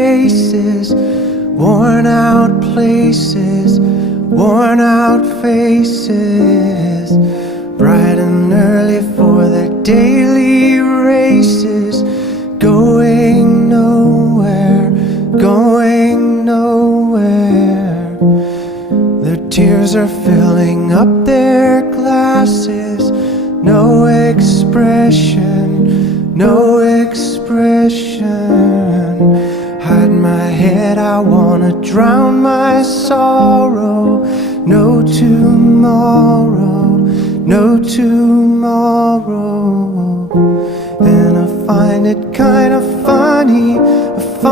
faces, worn out places, worn out faces, bright and early for their daily races, going nowhere, going nowhere. Their tears are filling up their glasses, no expression, no expression. Hide my head, I wanna drown my sorrow. No tomorrow, no tomorrow. And I find it kind of funny